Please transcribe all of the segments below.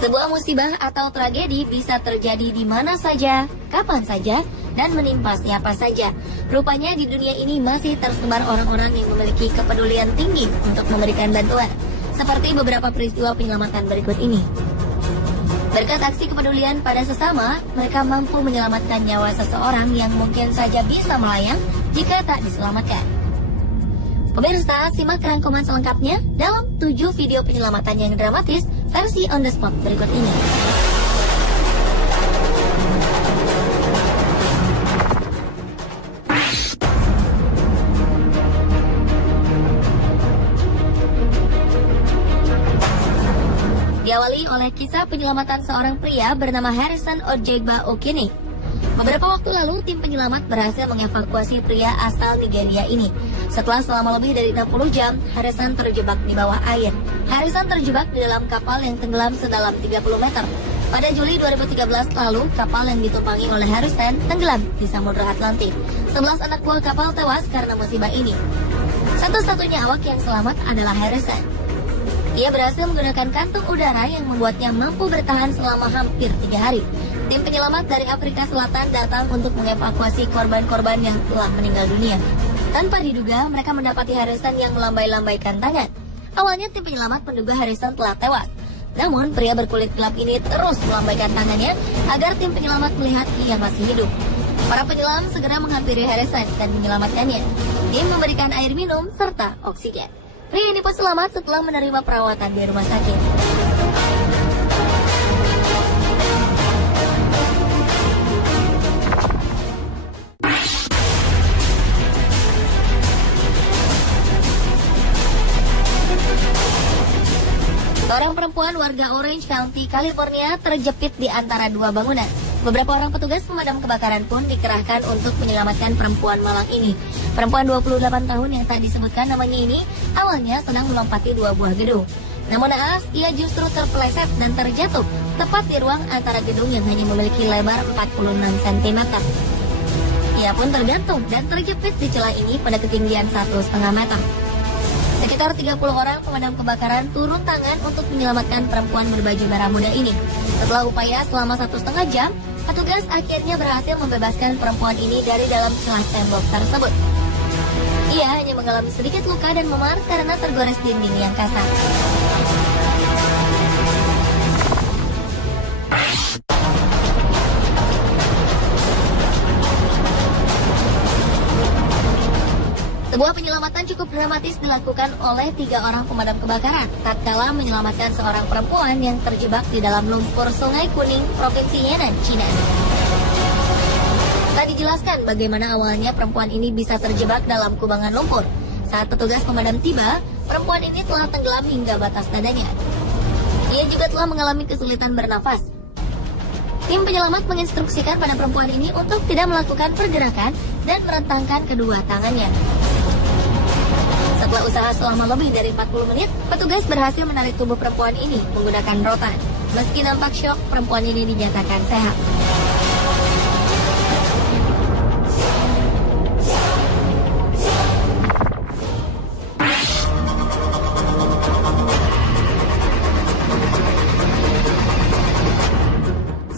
Sebuah musibah atau tragedi bisa terjadi di mana saja, kapan saja, dan menimpa siapa saja. Rupanya di dunia ini masih tersebar orang-orang yang memiliki kepedulian tinggi untuk memberikan bantuan. Seperti beberapa peristiwa penyelamatan berikut ini. Berkat aksi kepedulian pada sesama, mereka mampu menyelamatkan nyawa seseorang yang mungkin saja bisa melayang jika tak diselamatkan. Pemirsa, simak rangkuman selengkapnya dalam 7 video penyelamatan yang dramatis versi on the spot berikut ini. Diawali oleh kisah penyelamatan seorang pria bernama Harrison Ojegba Okene. Beberapa waktu lalu, tim penyelamat berhasil mengevakuasi pria asal Nigeria ini. Setelah selama lebih dari 60 jam, Harrison terjebak di bawah air. Harrison terjebak di dalam kapal yang tenggelam sedalam 30 meter. Pada Juli 2013 lalu, kapal yang ditumpangi oleh Harrison tenggelam di Samudra Atlantik. 11 anak buah kapal tewas karena musibah ini. Satu-satunya awak yang selamat adalah Harrison. Ia berhasil menggunakan kantung udara yang membuatnya mampu bertahan selama hampir 3 hari. Tim penyelamat dari Afrika Selatan datang untuk mengevakuasi korban-korban yang telah meninggal dunia. Tanpa diduga, mereka mendapati Harrison yang melambai-lambaikan tangan. Awalnya tim penyelamat menduga Harrison telah tewas. Namun, pria berkulit gelap ini terus melambaikan tangannya agar tim penyelamat melihat ia masih hidup. Para penyelam segera menghampiri Harrison dan menyelamatkannya. Tim memberikan air minum serta oksigen. Pria ini pun selamat setelah menerima perawatan di rumah sakit. Seorang perempuan warga Orange County, California terjepit di antara 2 bangunan. Beberapa orang petugas pemadam kebakaran pun dikerahkan untuk menyelamatkan perempuan malang ini. Perempuan 28 tahun yang tak disebutkan namanya ini awalnya sedang melompati 2 buah gedung. Namun naas, ia justru terpeleset dan terjatuh tepat di ruang antara gedung yang hanya memiliki lebar 46 cm. Ia pun tergantung dan terjepit di celah ini pada ketinggian 1,5 meter. Sekitar 30 orang pemadam kebakaran turun tangan untuk menyelamatkan perempuan berbaju merah muda ini. Setelah upaya selama 1,5 jam, petugas akhirnya berhasil membebaskan perempuan ini dari dalam celah tembok tersebut. Ia hanya mengalami sedikit luka dan memar karena tergores dinding yang kasar. Sebuah penyelamatan cukup dramatis dilakukan oleh 3 orang pemadam kebakaran tatkala menyelamatkan seorang perempuan yang terjebak di dalam lumpur Sungai Kuning, Provinsi Henan, Cina. Tak dijelaskan bagaimana awalnya perempuan ini bisa terjebak dalam kubangan lumpur. Saat petugas pemadam tiba, perempuan ini telah tenggelam hingga batas dadanya. Ia juga telah mengalami kesulitan bernafas. Tim penyelamat menginstruksikan pada perempuan ini untuk tidak melakukan pergerakan dan merentangkan kedua tangannya. Setelah usaha selama lebih dari 40 menit, petugas berhasil menarik tubuh perempuan ini menggunakan rotan. Meski nampak syok, perempuan ini dinyatakan sehat.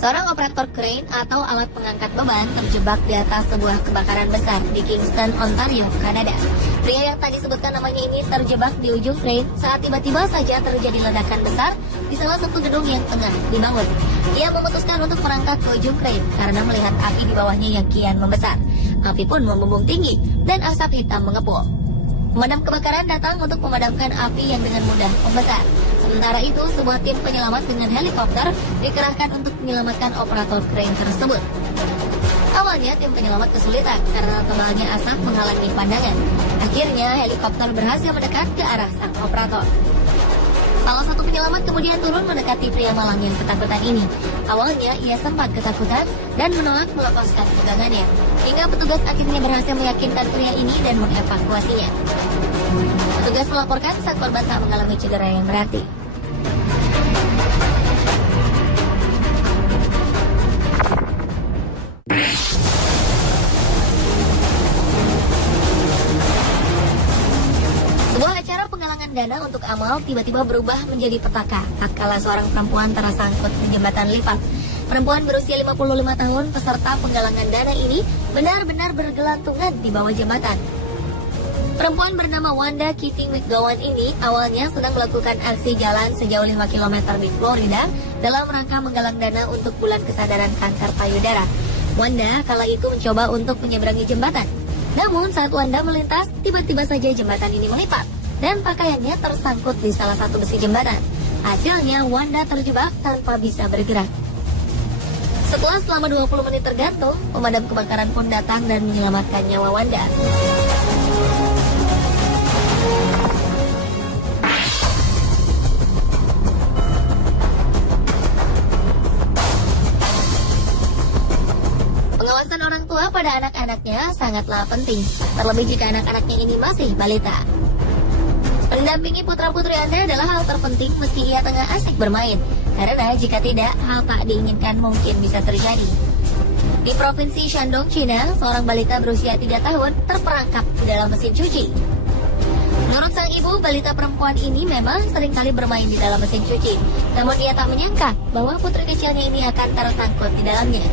Seorang operator crane atau alat pengangkat beban terjebak di atas sebuah kebakaran besar di Kingston, Ontario, Kanada. Pria yang tadi disebutkan namanya ini terjebak di ujung crane saat tiba-tiba saja terjadi ledakan besar di salah satu gedung yang tengah dibangun. Ia memutuskan untuk merangkak ke ujung crane karena melihat api di bawahnya yang kian membesar. Api pun membumbung tinggi dan asap hitam mengepul. Pemadam kebakaran datang untuk memadamkan api yang dengan mudah membesar. Sementara itu, sebuah tim penyelamat dengan helikopter dikerahkan untuk menyelamatkan operator crane tersebut. Awalnya, tim penyelamat kesulitan karena tebalnya asap menghalangi pandangan. Akhirnya, helikopter berhasil mendekat ke arah sang operator. Salah satu penyelamat kemudian turun mendekati pria malang yang ketakutan ini. Awalnya, ia sempat ketakutan dan menolak melepaskan pegangannya. Hingga petugas akhirnya berhasil meyakinkan pria ini dan mengevakuasinya. Petugas melaporkan sang korban tak mengalami cedera yang berarti. Sebuah acara penggalangan menggalang dana untuk amal tiba-tiba berubah menjadi petaka tatkala seorang perempuan tersangkut di jembatan lipat. Perempuan berusia 55 tahun peserta penggalangan dana ini benar-benar bergelantungan di bawah jembatan. Perempuan bernama Wanda Kitty McGowan ini awalnya sedang melakukan aksi jalan sejauh 5 km di Florida dalam rangka menggalang dana untuk bulan kesadaran kanker payudara. Wanda kala itu mencoba untuk menyeberangi jembatan. Namun saat Wanda melintas, tiba-tiba saja jembatan ini melipat dan pakaiannya tersangkut di salah satu besi jembatan. Hasilnya Wanda terjebak tanpa bisa bergerak. Setelah selama 20 menit tergantung, pemadam kebakaran pun datang dan menyelamatkan nyawa Wanda. Pengawasan orang tua pada anak-anaknya sangatlah penting, terlebih jika anak-anaknya ini masih balita. Mendampingi putra-putri Anda adalah hal terpenting meski ia tengah asik bermain, karena jika tidak, hal tak diinginkan mungkin bisa terjadi. Di Provinsi Shandong, China, seorang balita berusia 3 tahun terperangkap di dalam mesin cuci. Menurut sang ibu, balita perempuan ini memang seringkali bermain di dalam mesin cuci, namun ia tak menyangka bahwa putri kecilnya ini akan tersangkut di dalamnya.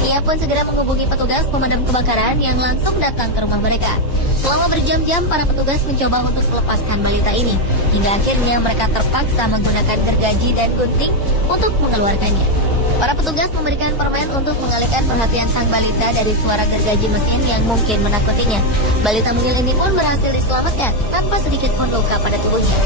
Ia pun segera menghubungi petugas pemadam kebakaran yang langsung datang ke rumah mereka. Selama berjam-jam, para petugas mencoba untuk melepaskan balita ini. Hingga akhirnya mereka terpaksa menggunakan gergaji dan gunting untuk mengeluarkannya. Para petugas memberikan permen untuk mengalihkan perhatian sang balita dari suara gergaji mesin yang mungkin menakutinya. Balita mungil ini pun berhasil diselamatkan tanpa sedikit pun luka pada tubuhnya.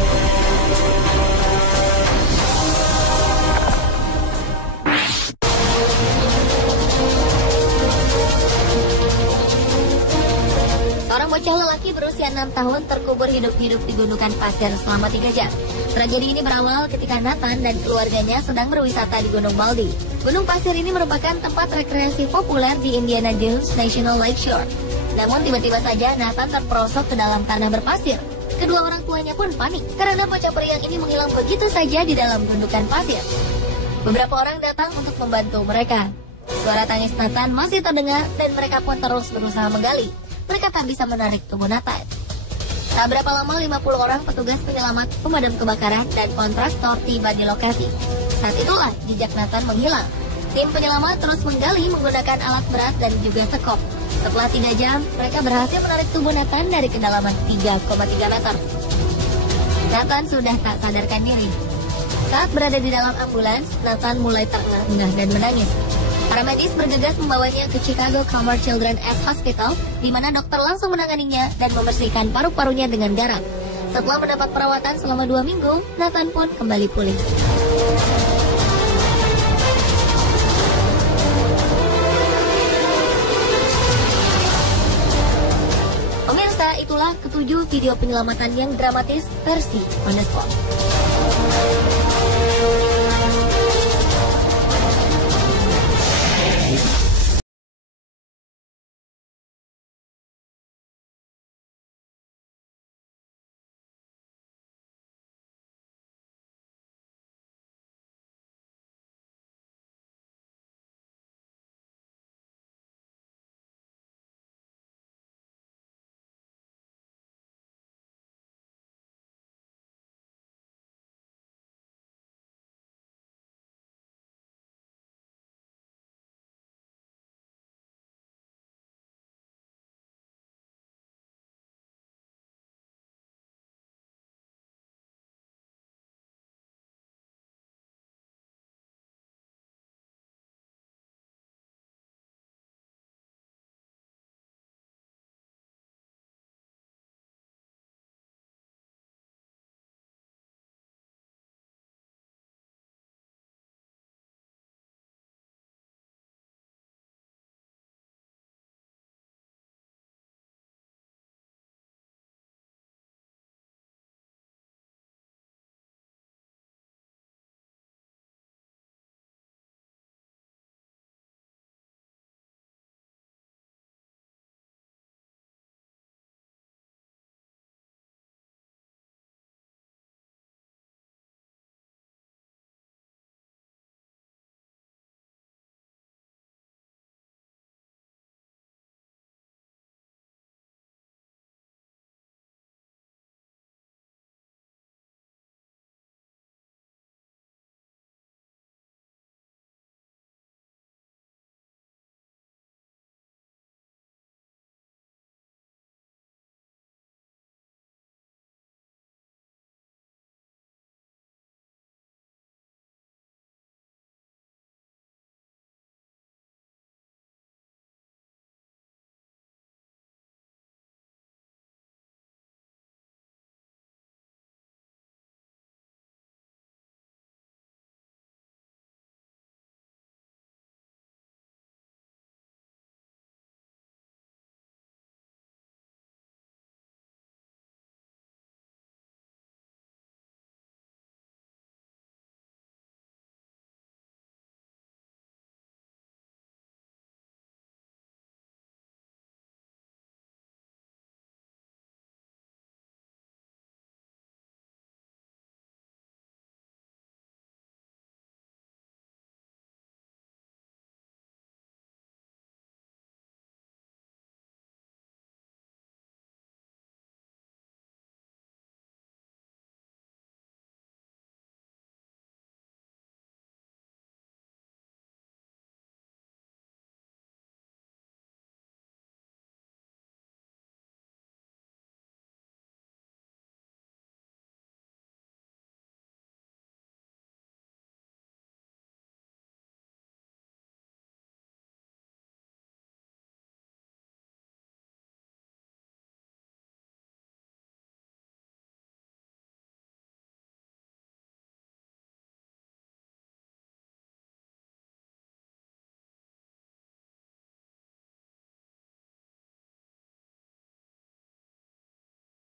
Seorang bocah lelaki berusia 6 tahun terkubur hidup-hidup di gundukan pasir selama 3 jam. Tragedi ini berawal ketika Nathan dan keluarganya sedang berwisata di Gunung Baldy. Gunung pasir ini merupakan tempat rekreasi populer di Indiana Dunes National Lakeshore. Namun tiba-tiba saja Nathan terperosok ke dalam tanah berpasir. Kedua orang tuanya pun panik karena bocah periang ini menghilang begitu saja di dalam gundukan pasir. Beberapa orang datang untuk membantu mereka. Suara tangis Nathan masih terdengar dan mereka pun terus berusaha menggali. Mereka tak bisa menarik tubuh Nathan. Tak berapa lama 50 orang petugas penyelamat, pemadam kebakaran, dan kontraktor tiba di lokasi. Saat itulah jejak Nathan menghilang. Tim penyelamat terus menggali menggunakan alat berat dan juga sekop. Setelah 3 jam, mereka berhasil menarik tubuh Nathan dari kedalaman 3,3 meter. Nathan sudah tak sadarkan diri. Saat berada di dalam ambulans, Nathan mulai terengah-engah dan menangis. Para medis bergegas membawanya ke Chicago Cromer Children's Hospital, di mana dokter langsung menanganinya dan membersihkan paru-parunya dengan garam. Setelah mendapat perawatan selama 2 minggu, Nathan pun kembali pulih. Pemirsa, itulah ketujuh video penyelamatan yang dramatis versi On The Spot.